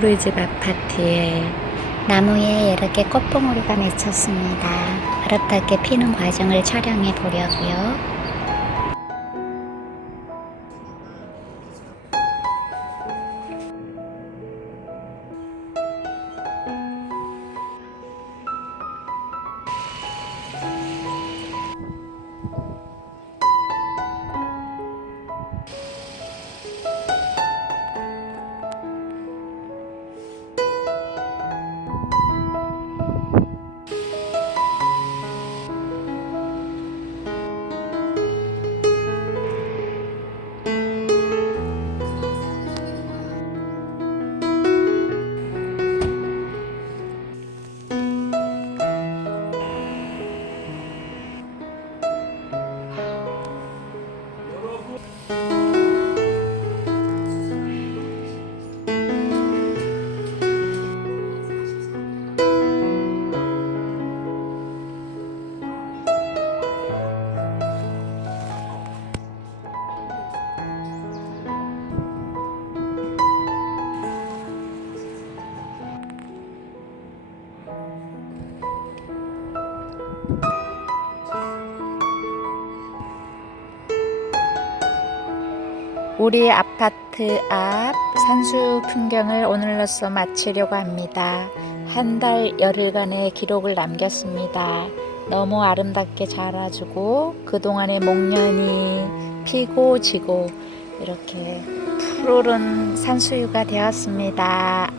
우리 집 아파트에 나무에 개 꽃봉오리가 맺혔습니다. 아름답게 피는 과정을 촬영해 보려고요. 우리 아파트 앞 산수 풍경을 오늘로써 마치려고 합니다. 한 달 열흘간의 기록을 남겼습니다. 너무 아름답게 자라주고 그동안의 목련이 피고 지고 이렇게 푸르른 산수유가 되었습니다.